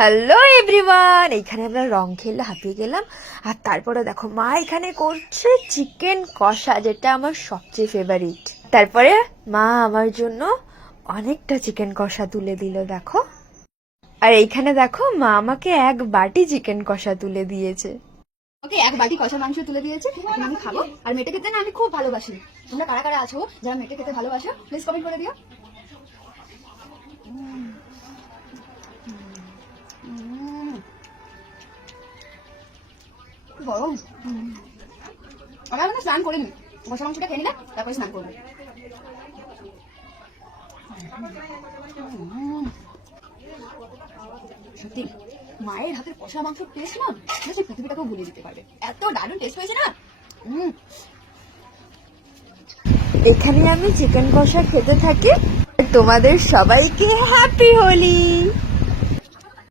Hello everyone, এইখানে আমরা রং খেললে হাঁপিয়ে গেলাম। আর তারপরে দেখো মা এখানে করছে চিকেন কষা, যেটা আমার সবচেয়ে ফেভারিট। তারপরে মা আমার জন্য অনেকটা চিকেন কষা তুলে দিল দেখো। আর এইখানে দেখো মা আমাকে এক বাটি চিকেন কষা তুলে দিয়েছে। ওকে এক বাটি কষা মাংস তুলে দিয়েছে, এখন আমি খাবো। আর মেটে খেতে না আমি খুব ভালোবাসি। তোমরা কারা কারা আছো যারা মেটে খেতে ভালোবাসো প্লিজ কমেন্ট করে দিও। গরম। আমি এখন স্নান করিনি, কষা মাংসটা খেয়ে নিলে তারপরে স্নান করবো। সত্যি মায়ের হাতের কষা মাংস টেস্ট না সে পৃথিবীটাকেও ভুলিয়ে দিতে পারবে, এত দারুণ টেস্ট হয়েছে না। এখানে আমি চিকেন কষা খেতে থাকি। তোমাদের সবাইকে হ্যাপি হোলি।